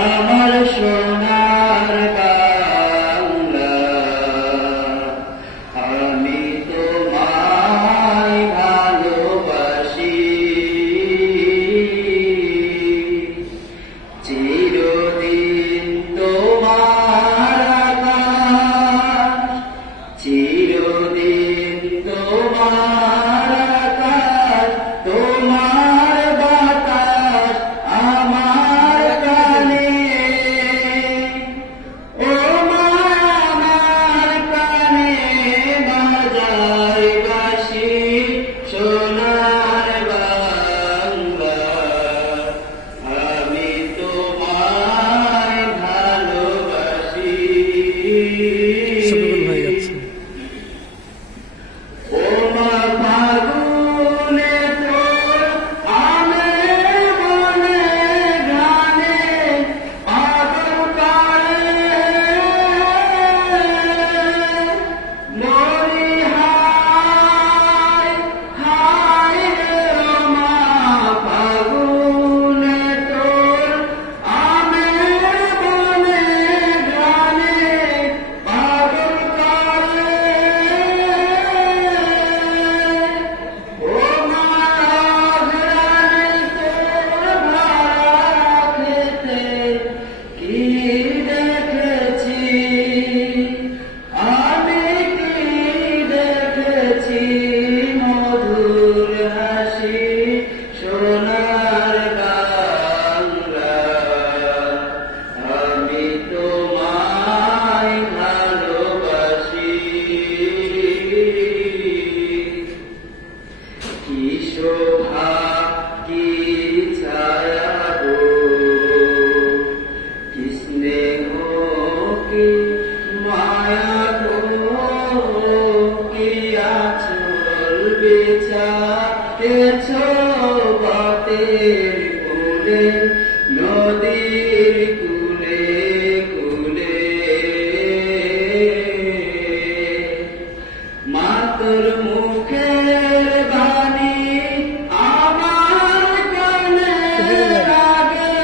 আমার সোনার বাংলা, আমি তোমায় ভালোবাসি। চিরদিন তোমার আকাশ, চিরদিন তোমার আকাশ, তোমার বাতাস আমার কানে। ও মা আমার কানে বাজায় বাঁশি, সোনার বাংলা, আমি তোমায় ভালোবাসি। সফল হয়ে যাচ্ছে। ও মা ফাগুনে তোর আনে মনে গানে পাগল করে মরি হায় হায় রে। ও মা ফাগুনে তোর আনে মনে গানে পাগল করে। ও মা অঘ্রাণে তোর ভরা খেতে কি দেখেছি, আমি কি দেখেছি, মধুর হাসি, সোনার বাংলা, আমি তোমায় ভালোবাসি। কি শোভা কি ছায়া গো, কি স্নেহ কি মায়া গো, কি আঁচল বিছাতেছ বাতের কোলে, নদীর কুলে কুলে। মাতর মুখের বাণী আমার কানে লাগে,